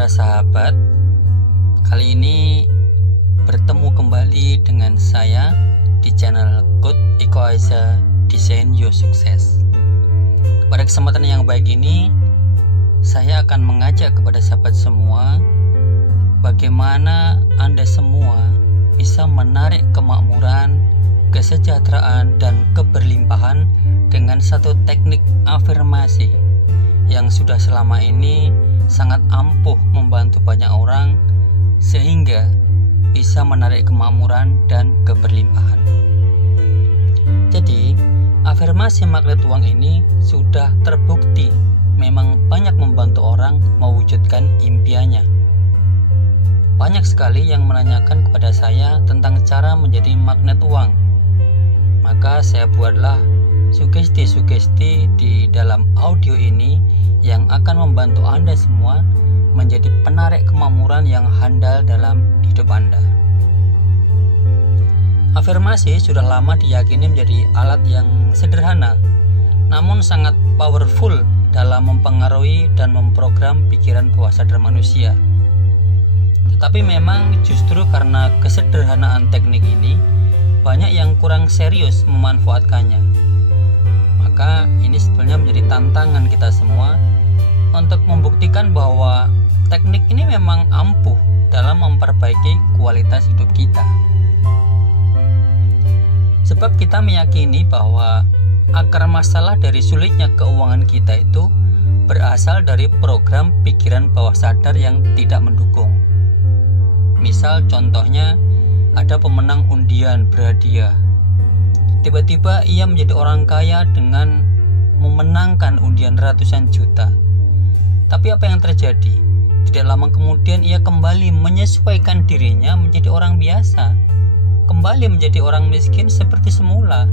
para sahabat, kali ini bertemu kembali dengan saya di channel Good Equalizer Design Your Success. Pada kesempatan yang baik ini, saya akan mengajak kepada sahabat semua bagaimana Anda semua bisa menarik kemakmuran, kesejahteraan, dan keberlimpahan dengan satu teknik afirmasi yang sudah selama ini sangat ampuh membantu banyak orang sehingga bisa menarik kemakmuran dan keberlimpahan. Jadi, afirmasi magnet uang ini sudah terbukti memang banyak membantu orang mewujudkan impiannya. Banyak sekali yang menanyakan kepada saya tentang cara menjadi magnet uang. Maka saya buatlah sugesti-sugesti di dalam audio ini yang akan membantu Anda semua menjadi penarik kemakmuran yang handal dalam hidup Anda. Afirmasi sudah lama diyakini menjadi alat yang sederhana, namun sangat powerful dalam mempengaruhi dan memprogram pikiran bawah sadar manusia. Tetapi memang justru karena kesederhanaan teknik ini, banyak yang kurang serius memanfaatkannya. Maka ini sebetulnya menjadi tantangan kita semua untuk membuktikan bahwa teknik ini memang ampuh dalam memperbaiki kualitas hidup kita. Sebab kita meyakini bahwa akar masalah dari sulitnya keuangan kita itu berasal dari program pikiran bawah sadar yang tidak mendukung. Misal contohnya ada pemenang undian berhadiah. Tiba-tiba ia menjadi orang kaya dengan memenangkan undian ratusan juta. Tapi apa yang terjadi? Tidak lama kemudian ia kembali menyesuaikan dirinya menjadi orang biasa, kembali menjadi orang miskin seperti semula.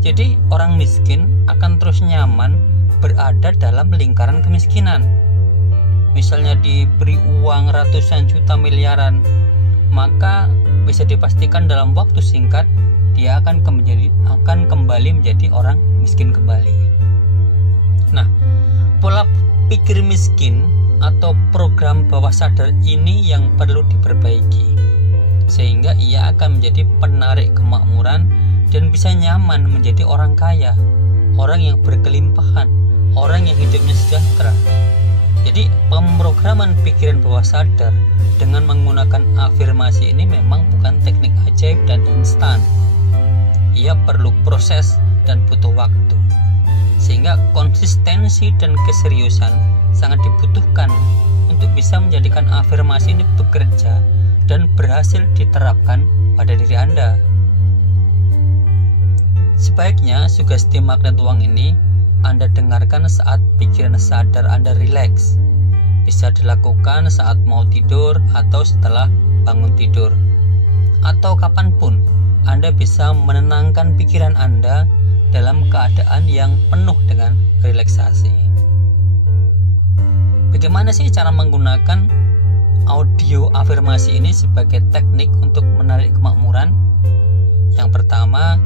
Jadi orang miskin akan terus nyaman berada dalam lingkaran kemiskinan. Misalnya diberi uang ratusan juta miliaran, maka bisa dipastikan dalam waktu singkat dia akan kembali menjadi orang miskin kembali. Nah, pola pikir miskin atau program bawah sadar ini yang perlu diperbaiki, sehingga ia akan menjadi penarik kemakmuran dan bisa nyaman menjadi orang kaya, orang yang berkelimpahan, orang yang hidupnya sejahtera. Jadi pemrograman pikiran bawah sadar dengan menggunakan afirmasi ini memang bukan teknik ajaib dan instan. Ia perlu proses dan butuh waktu, sehingga konsistensi dan keseriusan sangat dibutuhkan untuk bisa menjadikan afirmasi ini bekerja dan berhasil diterapkan pada diri Anda. Sebaiknya sugesti magnet uang ini Anda dengarkan saat pikiran sadar Anda rileks. Bisa dilakukan saat mau tidur atau setelah bangun tidur, atau kapanpun Anda bisa menenangkan pikiran Anda dalam keadaan yang penuh dengan relaksasi. Bagaimana sih cara menggunakan audio afirmasi ini sebagai teknik untuk menarik kemakmuran? Yang pertama,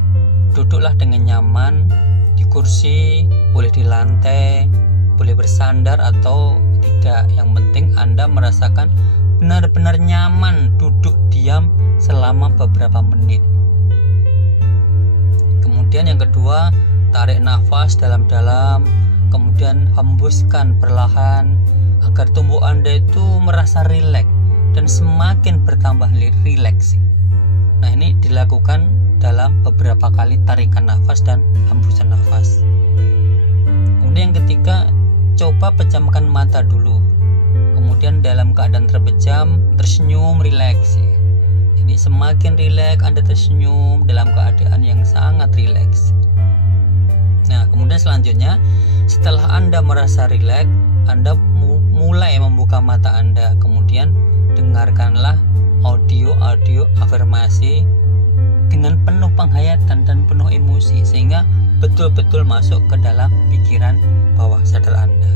duduklah dengan nyaman di kursi, boleh di lantai, boleh bersandar atau tidak. Yang penting Anda merasakan benar-benar nyaman duduk diam selama beberapa menit. Kemudian yang kedua, tarik nafas dalam-dalam, kemudian hembuskan perlahan agar tubuh Anda itu merasa rileks dan semakin bertambah rileks. Nah, ini dilakukan dalam beberapa kali tarikan nafas dan hembusan nafas. Kemudian yang ketiga, coba pejamkan mata dulu. Kemudian dalam keadaan terpejam, tersenyum rileks. Jadi semakin rileks Anda tersenyum dalam keadaan yang sangat rileks. Nah, kemudian selanjutnya setelah Anda merasa rileks, Anda mulai membuka mata Anda. Kemudian dengarkanlah audio afirmasi dengan penuh penghayatan dan penuh emosi sehingga betul-betul masuk ke dalam pikiran bawah sadar Anda.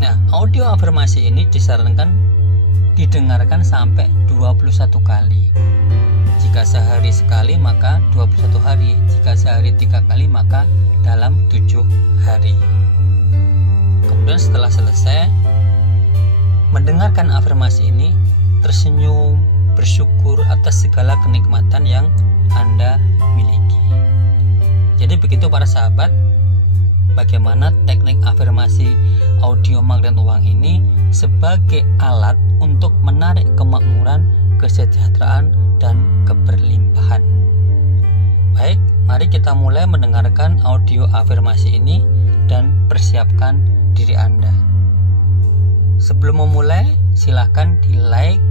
Nah, audio afirmasi ini disarankan didengarkan sampai 21 kali. Jika sehari sekali maka 21 hari, jika sehari 3 kali maka dalam 7 hari. Kemudian setelah selesai mendengarkan afirmasi ini, tersenyum, bersyukur atas segala kenikmatan yang Anda miliki. Jadi begitu para sahabat, bagaimana teknik afirmasi audio magnet uang ini sebagai alat untuk menarik kemakmuran, kesejahteraan, dan keberlimpahan. Baik, mari kita mulai mendengarkan audio afirmasi ini dan persiapkan diri Anda. Sebelum memulai, silakan di like,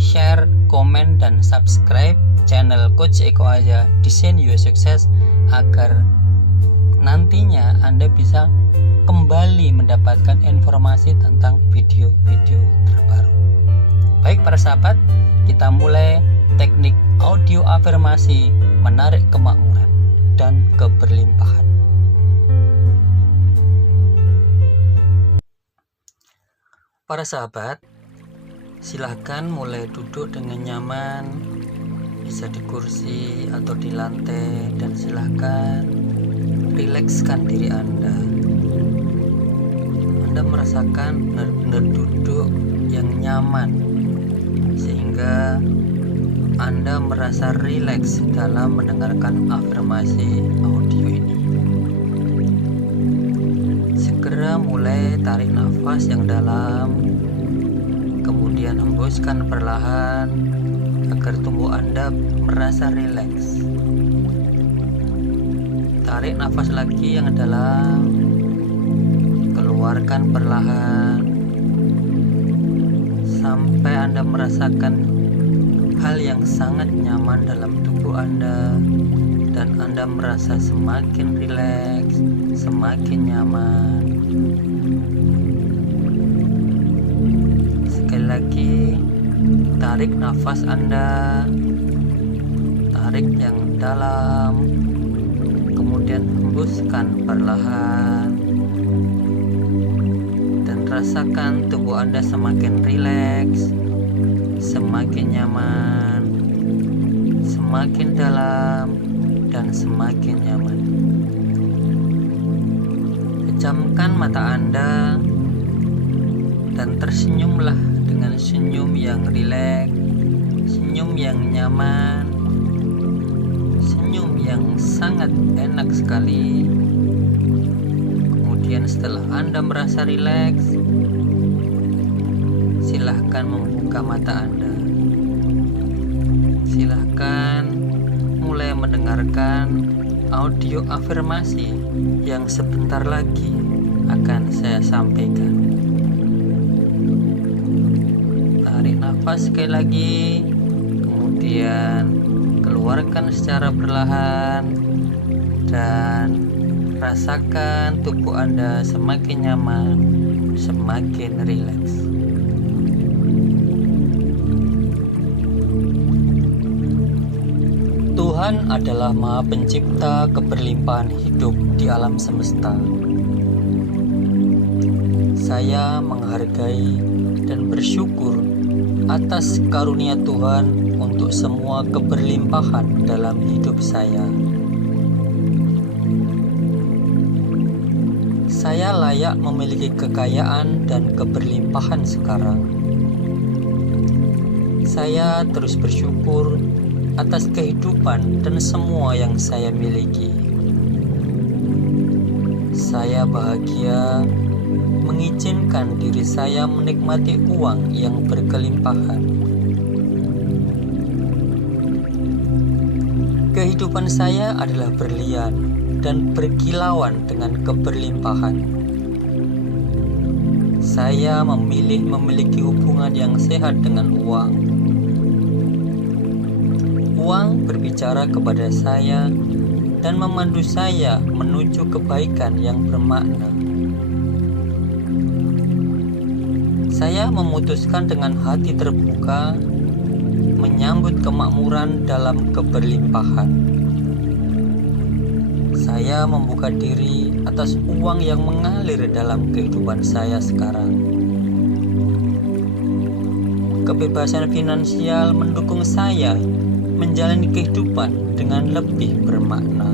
share, komen, dan subscribe channel Coach Eko Aja Desain Your Success agar nantinya Anda bisa kembali mendapatkan informasi tentang video-video terbaru. Baik para sahabat, kita mulai teknik audio afirmasi menarik kemakmuran dan keberlimpahan. Para sahabat, silahkan mulai duduk dengan nyaman, bisa di kursi atau di lantai, dan silahkan rilekskan diri Anda. Anda merasakan benar-benar duduk yang nyaman, sehingga Anda merasa rileks dalam mendengarkan afirmasi audio ini. Segera mulai tarik nafas yang dalam, kemudian hembuskan perlahan agar tubuh Anda merasa rileks. Tarik nafas lagi yang dalam, keluarkan perlahan sampai Anda merasakan hal yang sangat nyaman dalam tubuh Anda, dan Anda merasa semakin rileks, semakin nyaman. Sekali lagi, tarik nafas Anda, tarik yang dalam, kemudian hembuskan perlahan, dan rasakan tubuh Anda semakin rileks, semakin nyaman, semakin dalam, dan semakin nyaman. Pejamkan mata Anda dan tersenyumlah dengan senyum yang rileks, senyum yang nyaman, senyum yang sangat enak sekali. Kemudian setelah Anda merasa rileks, silahkan membuka mata Anda. Silahkan mulai mendengarkan audio afirmasi yang sebentar lagi akan saya sampaikan. Tarik nafas sekali lagi, kemudian keluarkan secara perlahan, dan rasakan tubuh Anda semakin nyaman, semakin rileks. Tuhan adalah Maha Pencipta keberlimpahan hidup di alam semesta. Saya menghargai dan bersyukur atas karunia Tuhan untuk semua keberlimpahan dalam hidup saya. Saya layak memiliki kekayaan dan keberlimpahan sekarang. Saya terus bersyukur atas kehidupan dan semua yang saya miliki. Saya bahagia mengizinkan diri saya menikmati uang yang berkelimpahan. Kehidupan saya adalah berlian dan berkilauan dengan keberlimpahan. Saya memilih memiliki hubungan yang sehat dengan uang. Uang berbicara kepada saya dan memandu saya menuju kebaikan yang bermakna. Saya memutuskan dengan hati terbuka menyambut kemakmuran dalam keberlimpahan. Saya membuka diri atas uang yang mengalir dalam kehidupan saya sekarang. Kebebasan finansial mendukung saya menjalani kehidupan dengan lebih bermakna.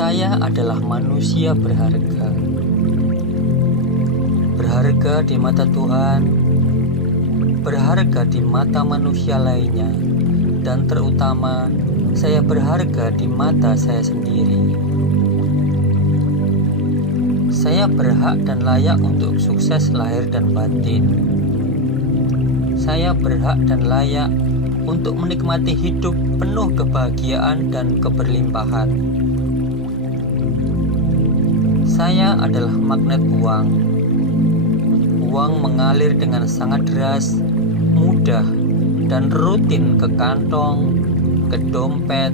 Saya adalah manusia berharga. Berharga di mata Tuhan, berharga di mata manusia lainnya, dan terutama saya berharga di mata saya sendiri. Saya berhak dan layak untuk sukses lahir dan batin. Saya berhak dan layak untuk menikmati hidup penuh kebahagiaan dan keberlimpahan. Saya adalah magnet uang. Uang mengalir dengan sangat deras, mudah, dan rutin ke kantong, ke dompet,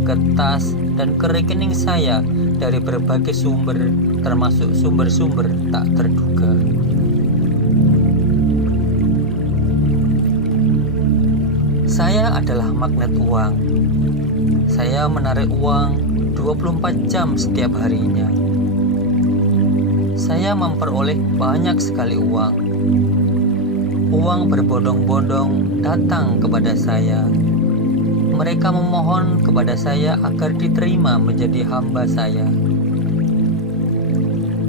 ke tas, dan ke rekening saya dari berbagai sumber, termasuk sumber-sumber tak terduga. Saya adalah magnet uang. Saya menarik uang 24 jam setiap harinya. Saya memperoleh banyak sekali uang. Uang berbondong-bondong datang kepada saya. Mereka memohon kepada saya agar diterima menjadi hamba saya.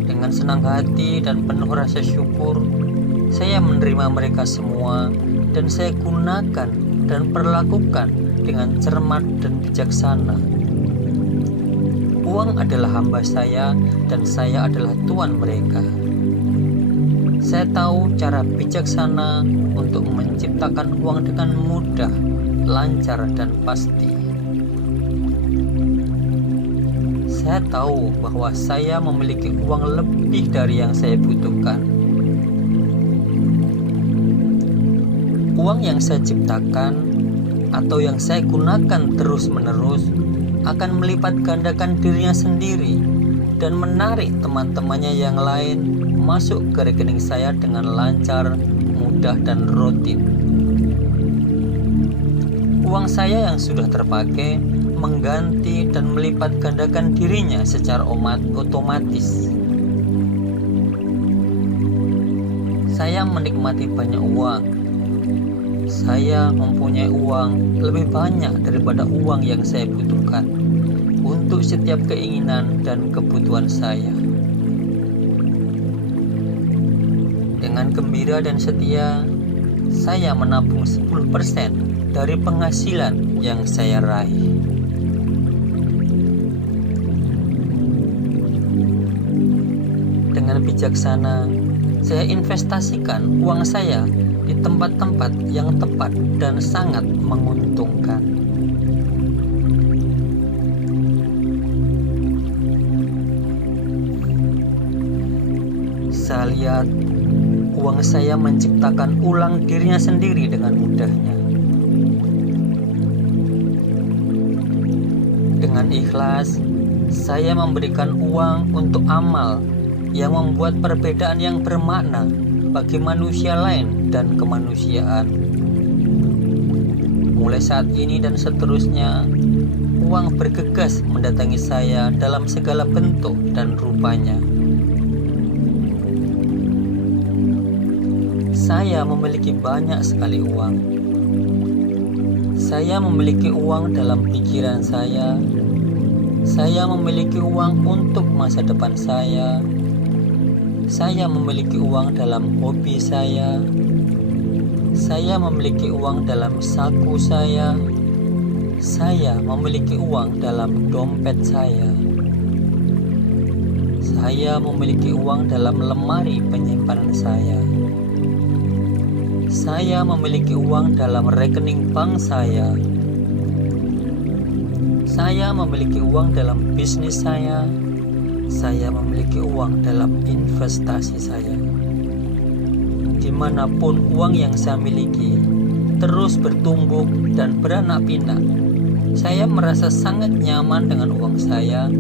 Dengan senang hati dan penuh rasa syukur, saya menerima mereka semua dan saya gunakan dan perlakukan dengan cermat dan bijaksana. Uang adalah hamba saya dan saya adalah tuan mereka. Saya tahu cara bijaksana untuk menciptakan uang dengan mudah, lancar, dan pasti. Saya tahu bahwa saya memiliki uang lebih dari yang saya butuhkan. Uang yang saya ciptakan atau yang saya gunakan terus-menerus akan melipat gandakan dirinya sendiri dan menarik teman-temannya yang lain masuk ke rekening saya dengan lancar, mudah, dan rutin. Uang saya yang sudah terpakai mengganti dan melipat gandakan dirinya secara otomatis. Saya menikmati banyak uang. Saya mempunyai uang lebih banyak daripada uang yang saya butuhkan untuk setiap keinginan dan kebutuhan saya. Dengan gembira dan setia, saya menabung 10% dari penghasilan yang saya raih. Dengan bijaksana, saya investasikan uang saya di tempat-tempat yang tepat dan sangat menguntungkan. Saya lihat uang saya menciptakan ulang dirinya sendiri dengan mudahnya. Dengan ikhlas, saya memberikan uang untuk amal yang membuat perbedaan yang bermakna bagi manusia lain dan kemanusiaan. Mulai saat ini dan seterusnya, uang bergegas mendatangi saya dalam segala bentuk dan rupanya. Saya memiliki banyak sekali uang. Saya memiliki uang dalam pikiran saya. Saya memiliki uang untuk masa depan saya. Saya memiliki uang dalam hobi saya. Saya memiliki uang dalam saku saya. Saya memiliki uang dalam dompet saya. Saya memiliki uang dalam lemari penyimpanan saya. Saya memiliki uang dalam rekening bank saya. Saya memiliki uang dalam bisnis saya. Saya memiliki uang dalam investasi saya. Dimanapun uang yang saya miliki terus bertumbuh dan beranak pinak, saya merasa sangat nyaman dengan uang saya,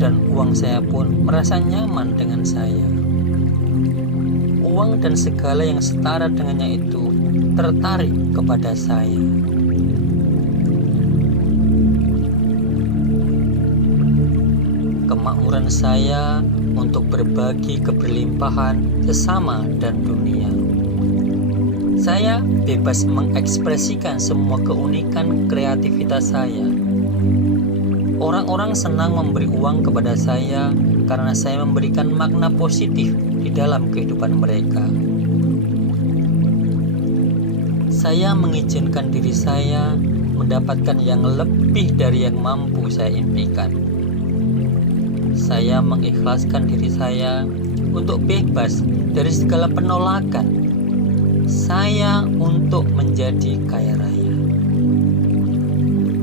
dan uang saya pun merasa nyaman dengan saya. Uang dan segala yang setara dengannya itu tertarik kepada saya. Kemakmuran saya untuk berbagi keberlimpahan sesama dan dunia. Saya bebas mengekspresikan semua keunikan kreativitas saya. Orang-orang senang memberi uang kepada saya karena saya memberikan makna positif di dalam kehidupan mereka. Saya mengizinkan diri saya mendapatkan yang lebih dari yang mampu saya impikan. Saya mengikhlaskan diri saya untuk bebas dari segala penolakan. Saya untuk menjadi kaya raya.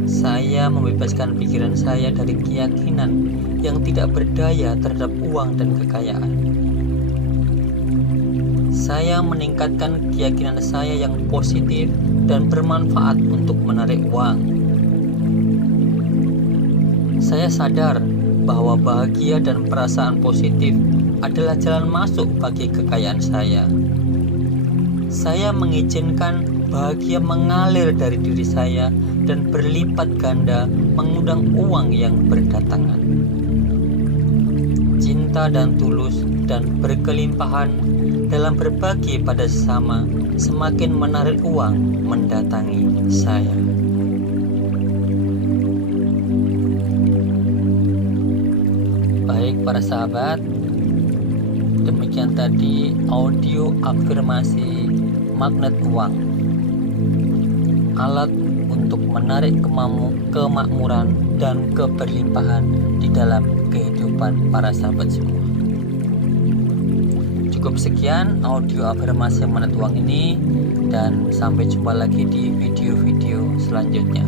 Saya membebaskan pikiran saya dari keyakinan yang tidak berdaya terhadap uang dan kekayaan. Saya meningkatkan keyakinan saya yang positif dan bermanfaat untuk menarik uang. Saya sadar bahwa bahagia dan perasaan positif adalah jalan masuk bagi kekayaan saya. Saya mengizinkan bahagia mengalir dari diri saya dan berlipat ganda mengundang uang yang berdatangan. Cinta dan tulus dan berkelimpahan dalam berbagi pada sesama semakin menarik uang mendatangi saya. Baik para sahabat, demikian tadi audio afirmasi magnet uang, alat untuk menarik kemakmuran dan keberlimpahan di dalam kehidupan para sahabat semua. Cukup sekian audio afirmasi magnet uang ini, dan sampai jumpa lagi di video-video selanjutnya.